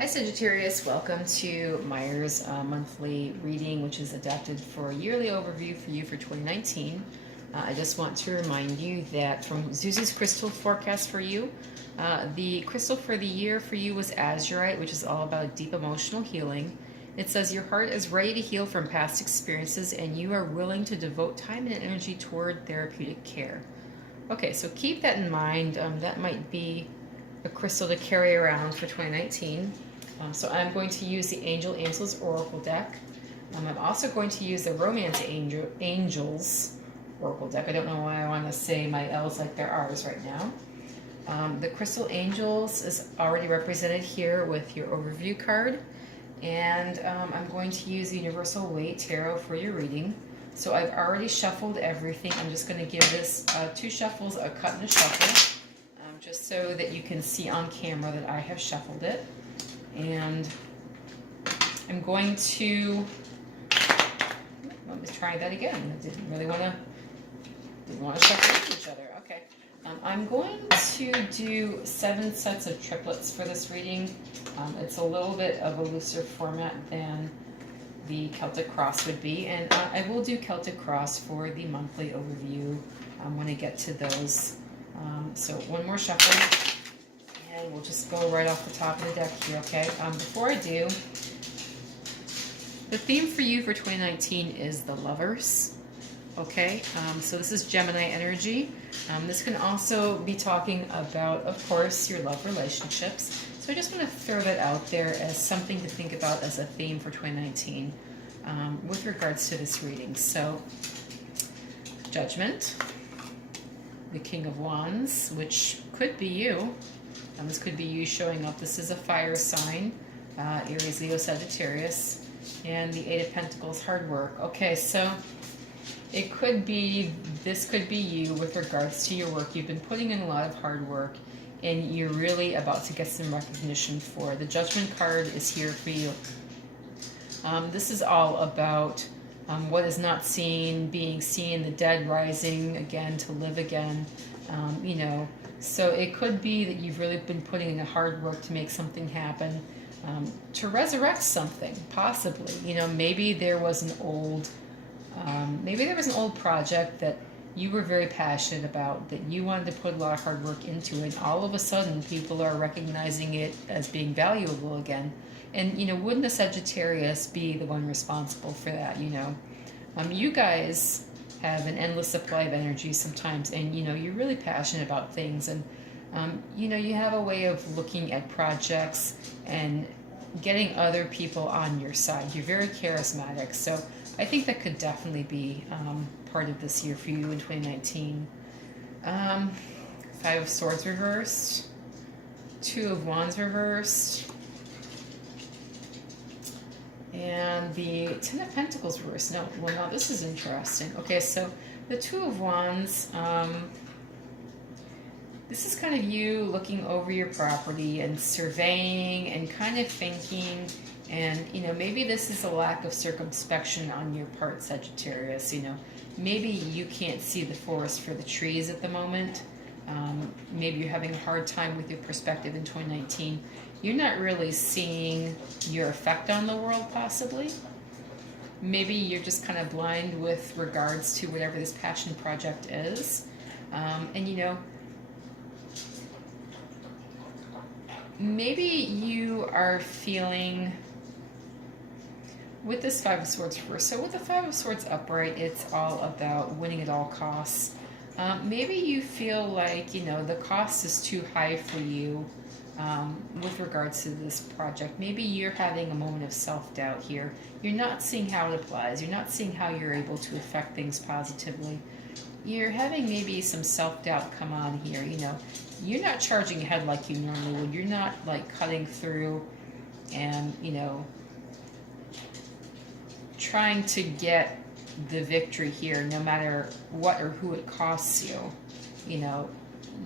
Hi Sagittarius, welcome to Meyer's monthly reading, which is adapted for a yearly overview for you for 2019. I just want to remind you that from Zuzu's crystal forecast for you, the crystal for the year for you was azurite, which is all about deep emotional healing. It says your heart is ready to heal from past experiences and you are willing to devote time and energy toward therapeutic care. Okay, so keep that in mind. That might be a crystal to carry around for 2019. So I'm going to use the Angel Answers Oracle deck. I'm also going to use the Romance Angels Oracle deck. I don't know why I want to say my L's like they're R's right now. The Crystal Angels is already represented here with your overview card. And I'm going to use the Universal Weight Tarot for your reading. So I've already shuffled everything. I'm just going to give this 2 shuffles a cut and a shuffle, just so that you can see on camera that I have shuffled it. And I'm going to, let me try that again. I didn't want to shuffle into each other. Okay. I'm going to do 7 sets of triplets for this reading. It's a little bit of a looser format than the Celtic Cross would be, and I will do Celtic Cross for the monthly overview when I get to those. So one more shuffle. And we'll just go right off the top of the deck here, okay? Before I do, the theme for you for 2019 is the Lovers, okay? So this is Gemini energy. This can also be talking about, of course, your love relationships. So I just want to throw that out there as something to think about as a theme for 2019 with regards to this reading. So, Judgment, the King of Wands, which could be you. This could be you showing up. This is a fire sign, Aries, Leo, Sagittarius, and the 8 of Pentacles, hard work. Okay, so it could be, this could be you with regards to your work. You've been putting in a lot of hard work, and you're really about to get some recognition for it. The Judgment card is here for you. This is all about what is not seen, being seen, the dead rising again to live again, you know. So it could be that you've really been putting in the hard work to make something happen, to resurrect something, possibly. You know, maybe there was an old project that you were very passionate about, that you wanted to put a lot of hard work into, and all of a sudden people are recognizing it as being valuable again. And, you know, wouldn't a Sagittarius be the one responsible for that, you know? You guys have an endless supply of energy sometimes, and, you know, you're really passionate about things, and, you know, you have a way of looking at projects and getting other people on your side. You're very charismatic, so I think that could definitely be part of this year for you in 2019. 5 of Swords reversed, 2 of Wands reversed, and the 10 of Pentacles reversed. No, well, now this is interesting. Okay, so the 2 of Wands, this is kind of you looking over your property and surveying and kind of thinking, and, you know, maybe this is a lack of circumspection on your part, Sagittarius. You know, maybe you can't see the forest for the trees at the moment. Maybe you're having a hard time with your perspective in 2019. You're not really seeing your effect on the world, possibly. Maybe you're just kind of blind with regards to whatever this passion project is. And, you know, maybe you are feeling, with this 5 of Swords first, so with the 5 of Swords upright, it's all about winning at all costs. Maybe you feel like, you know, the cost is too high for you with regards to this project. Maybe you're having a moment of self-doubt here. You're not seeing how it applies. You're not seeing how you're able to affect things positively. You're having maybe some self-doubt come on here, you know. You're not charging ahead like you normally would. You're not, like, cutting through and, you know, trying to get the victory here no matter what or who it costs you. You know,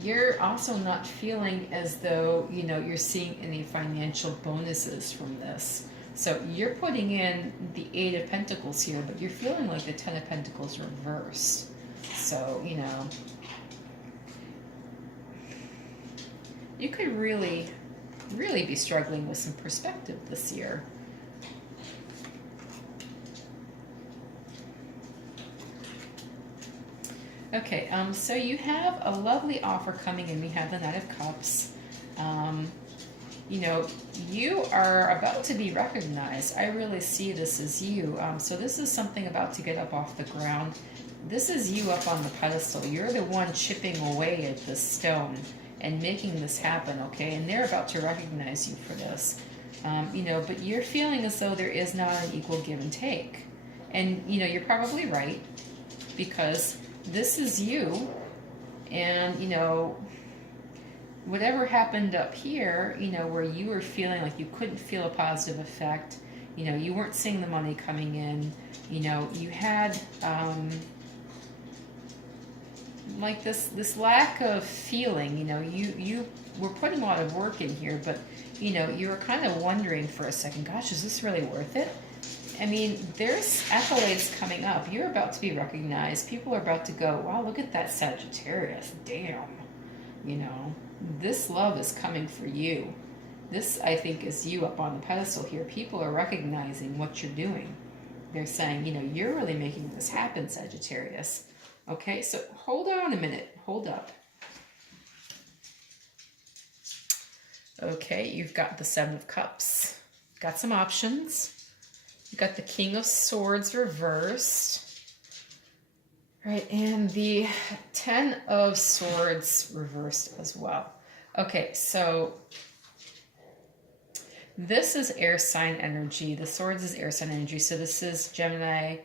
you're also not feeling as though, you know, you're seeing any financial bonuses from this. So you're putting in the 8 of Pentacles here, but you're feeling like the 10 of Pentacles reversed. So, you know, you could really really be struggling with some perspective this year. Okay, so you have a lovely offer coming in. We have the Knight of Cups. You know, you are about to be recognized. I really see this as you. So this is something about to get up off the ground. This is you up on the pedestal. You're the one chipping away at this stone and making this happen, okay? And they're about to recognize you for this. You know, but you're feeling as though there is not an equal give and take. And, you know, you're probably right, because this is you, and, you know, whatever happened up here, you know, where you were feeling like you couldn't feel a positive effect, you know, you weren't seeing the money coming in, you know, you had like this lack of feeling, you know, you were putting a lot of work in here, but, you know, you were kind of wondering for a second, gosh, is this really worth it? I mean, there's accolades coming up. You're about to be recognized. People are about to go, wow, look at that Sagittarius. Damn. You know, this love is coming for you. This, I think, is you up on the pedestal here. People are recognizing what you're doing. They're saying, you know, you're really making this happen, Sagittarius. Okay, so hold on a minute. Hold up. Okay, you've got the Seven of Cups. Got some options. You've got the King of Swords reversed. Right, and the Ten of Swords reversed as well. Okay, so this is air sign energy. The Swords is air sign energy. So this is Gemini,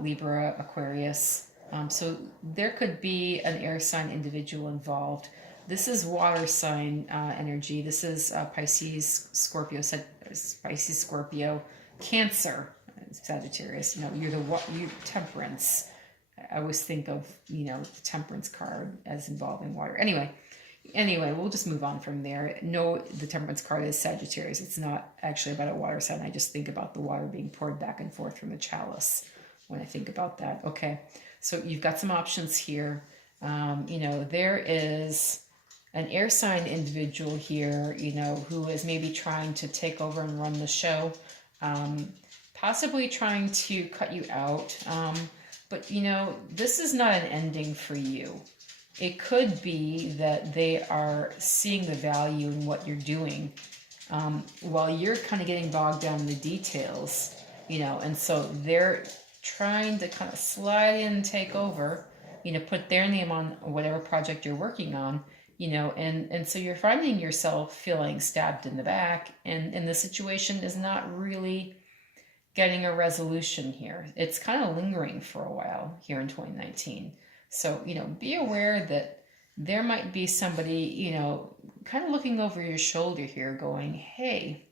Libra, Aquarius. So there could be an air sign individual involved. This is water sign energy. This is Pisces, Scorpio, Cancer, Sagittarius. You know, you Temperance. I always think of, you know, the Temperance card as involving water. Anyway, we'll just move on from there. No, the Temperance card is Sagittarius. It's not actually about a water sign. I just think about the water being poured back and forth from the chalice when I think about that. Okay, so you've got some options here. You know, there is an air sign individual here, you know, who is maybe trying to take over and run the show, possibly trying to cut you out. But, you know, this is not an ending for you. It could be that they are seeing the value in what you're doing, while you're kind of getting bogged down in the details, you know, and so they're trying to kind of slide in and take over, you know, put their name on whatever project you're working on, you know, and so you're finding yourself feeling stabbed in the back, and the situation is not really getting a resolution here. It's kind of lingering for a while here in 2019. So, you know, be aware that there might be somebody, you know, kind of looking over your shoulder here going, hey,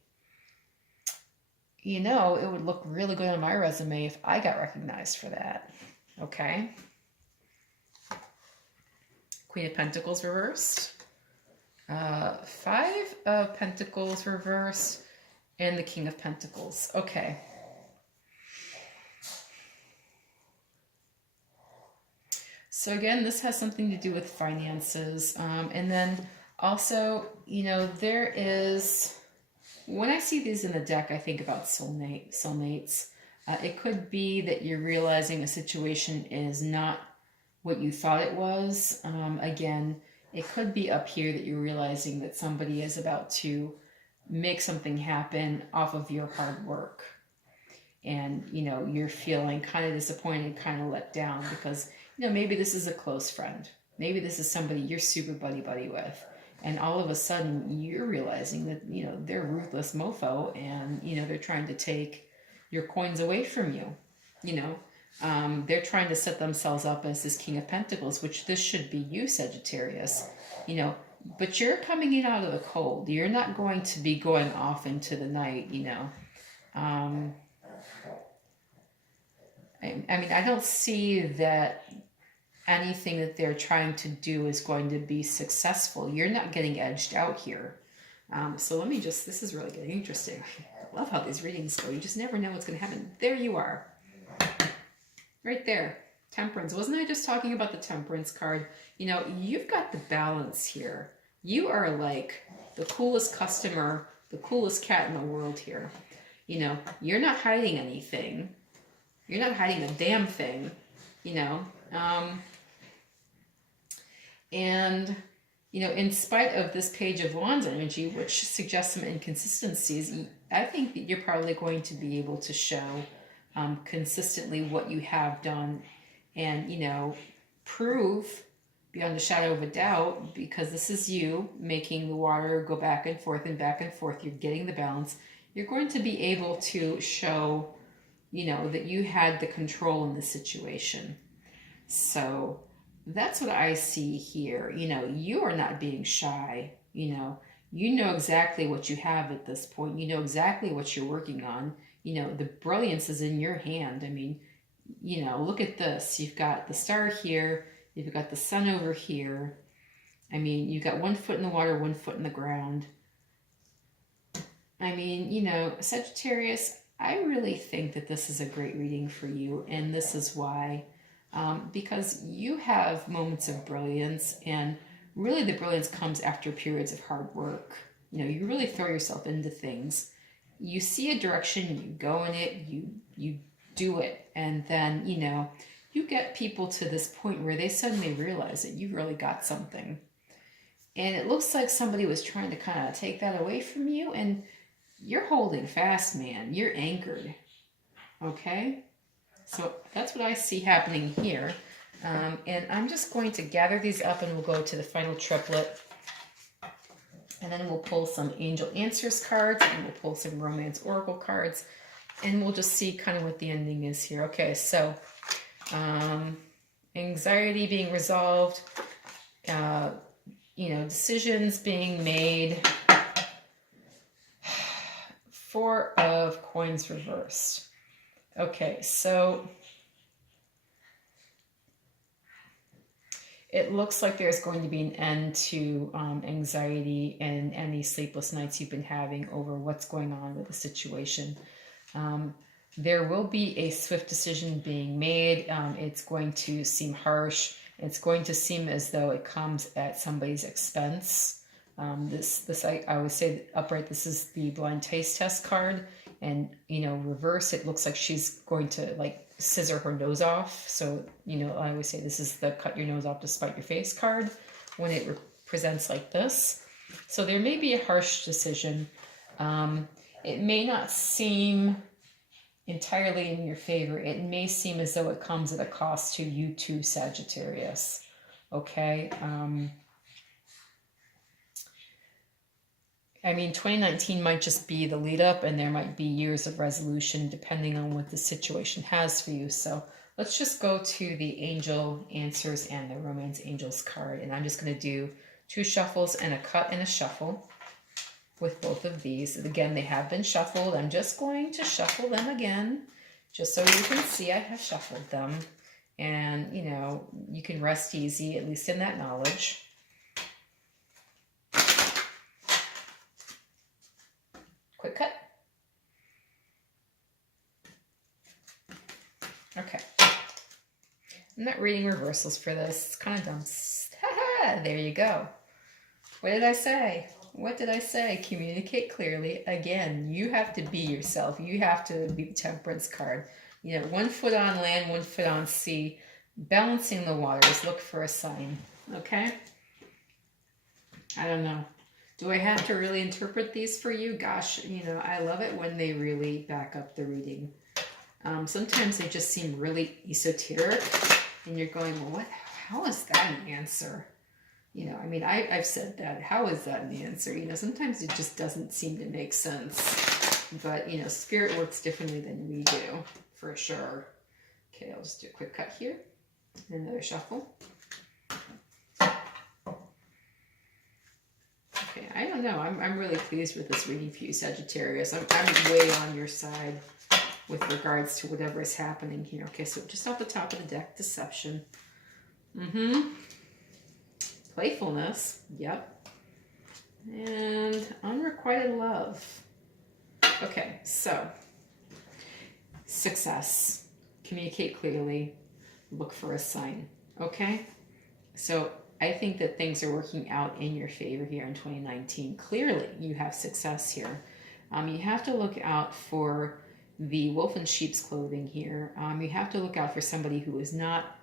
you know, it would look really good on my resume if I got recognized for that. Okay. Queen of Pentacles reversed. Five of Pentacles reversed. And the King of Pentacles. Okay. So again, this has something to do with finances. And then also, you know, there is, when I see these in the deck, I think about soulmates. It could be that you're realizing a situation is not what you thought it was. Again, it could be up here that you're realizing that somebody is about to make something happen off of your hard work. And, you know, you're feeling kind of disappointed, kind of let down because, you know, maybe this is a close friend. Maybe this is somebody you're super buddy-buddy with. And all of a sudden you're realizing that, you know, they're a ruthless mofo and, you know, they're trying to take your coins away from you. You know, they're trying to set themselves up as this King of Pentacles, which this should be you, Sagittarius, you know, but you're coming in out of the cold. You're not going to be going off into the night, you know. I mean, I don't see that anything that they're trying to do is going to be successful. You're not getting edged out here. So let me just, this is really getting interesting. I love how these readings go. You just never know what's going to happen. There you are. Right there. Temperance. Wasn't I just talking about the Temperance card? You know, you've got the balance here. you are like the coolest customer, the coolest cat in the world here. You know, you're not hiding anything. You're not hiding a damn thing, you know. And, you know, in spite of this Page of Wands energy, which suggests some inconsistencies, I think that you're probably going to be able to show consistently what you have done and, you know, prove beyond a shadow of a doubt, because this is you making the water go back and forth and back and forth. You're getting the balance. You're going to be able to show, you know, that you had the control in the situation. So that's what I see here. You know, you are not being shy. You know exactly what you have at this point. You know exactly what you're working on. You know, the brilliance is in your hand. I mean, you know, look at this. You've got the star here. You've got the sun over here. I mean, you've got 1 foot in the water, 1 foot in the ground. I mean, you know, Sagittarius, I really think that this is a great reading for you. And this is why. Because you have moments of brilliance, and really the brilliance comes after periods of hard work. You know, you really throw yourself into things. You see a direction, you go in it, you do it, and then, you know, you get people to this point where they suddenly realize that you really got something. And it looks like somebody was trying to kind of take that away from you, and you're holding fast, man. You're anchored. Okay? So that's what I see happening here. And I'm just going to gather these up, and we'll go to the final triplet. And then we'll pull some Angel Answers cards, and we'll pull some Romance Oracle cards. And we'll just see kind of what the ending is here. Okay, so anxiety being resolved, you know, decisions being made. 4 of Coins reversed. Okay, so it looks like there's going to be an end to anxiety and any sleepless nights you've been having over what's going on with the situation. There will be a swift decision being made. It's going to seem harsh. It's going to seem as though it comes at somebody's expense. I always say upright, this is the blind taste test card. And, you know, reverse, it looks like she's going to, like, scissor her nose off. So, you know, I always say this is the cut your nose off to spite your face card when it presents like this. So there may be a harsh decision. It may not seem entirely in your favor. It may seem as though it comes at a cost to you too, Sagittarius. Okay? I mean, 2019 might just be the lead up, and there might be years of resolution depending on what the situation has for you. So let's just go to the Angel Answers and the Romance Angels card. And I'm just going to do 2 shuffles and a cut and a shuffle with both of these. And again, they have been shuffled. I'm just going to shuffle them again, just so you can see I have shuffled them. And, you know, you can rest easy, at least in that knowledge. Quick cut. Okay. I'm not reading reversals for this. It's kind of dumb. There you go. What did I say? What did I say? Communicate clearly. Again, you have to be yourself. You have to be the Temperance card. You know, 1 foot on land, 1 foot on sea. Balancing the waters. Look for a sign. Okay? I don't know. Do I have to really interpret these for you? Gosh, you know, I love it when they really back up the reading. Sometimes they just seem really esoteric, and you're going, well, what? How is that an answer? You know, I mean, I've said that. How is that an answer? You know, sometimes it just doesn't seem to make sense. But, you know, Spirit works differently than we do, for sure. Okay, I'll just do a quick cut here. And another shuffle. Okay, I don't know. I'm really pleased with this reading for you, Sagittarius. I'm way on your side with regards to whatever is happening here. Okay, so just off the top of the deck, deception. Playfulness. Yep. And unrequited love. Okay, so success. Communicate clearly. Look for a sign. Okay? So I think that things are working out in your favor here in 2019. Clearly, you have success here. You have to look out for the wolf in sheep's clothing here. You have to look out for somebody who is not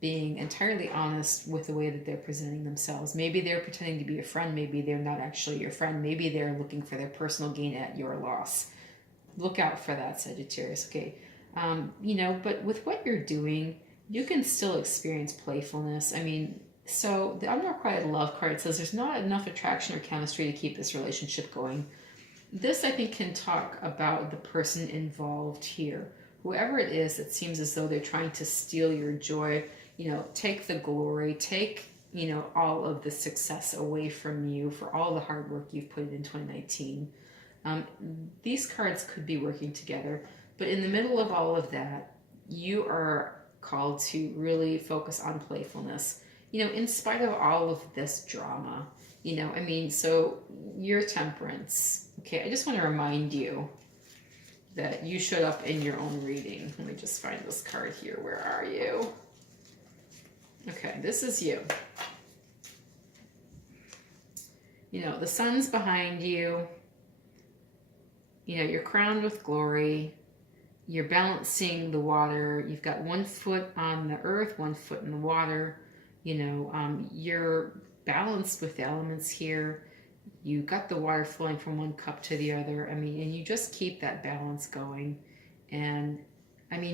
being entirely honest with the way that they're presenting themselves. Maybe they're pretending to be a friend. Maybe they're not actually your friend. Maybe they're looking for their personal gain at your loss. Look out for that, Sagittarius. Okay. But with what you're doing, you can still experience playfulness. I mean, so the unrequited love card says there's not enough attraction or chemistry to keep this relationship going. This, I think, can talk about the person involved here. Whoever it is, it seems as though they're trying to steal your joy, take the glory, take, all of the success away from you for all the hard work you've put in 2019. These cards could be working together, but in the middle of all of that, you are called to really focus on playfulness, in spite of all of this drama, so your temperance. Okay, I just want to remind you that you showed up in your own reading. Let me just find this card here. Where are you? Okay, this is you. The sun's behind you. You're crowned with glory. You're balancing the water. You've got one foot on the earth, one foot in the water. You're balanced with the elements here. You got the water flowing from one cup to the other. And you just keep that balance going. And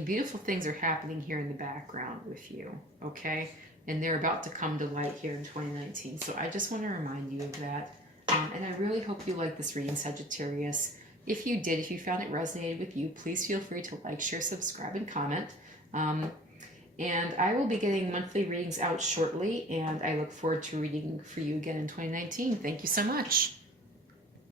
beautiful things are happening here in the background with you, okay? And they're about to come to light here in 2019. So I just want to remind you of that. And I really hope you like this reading, Sagittarius. If you did, if you found it resonated with you, please feel free to like, share, subscribe, and comment. And I will be getting monthly readings out shortly, and I look forward to reading for you again in 2019. Thank you so much.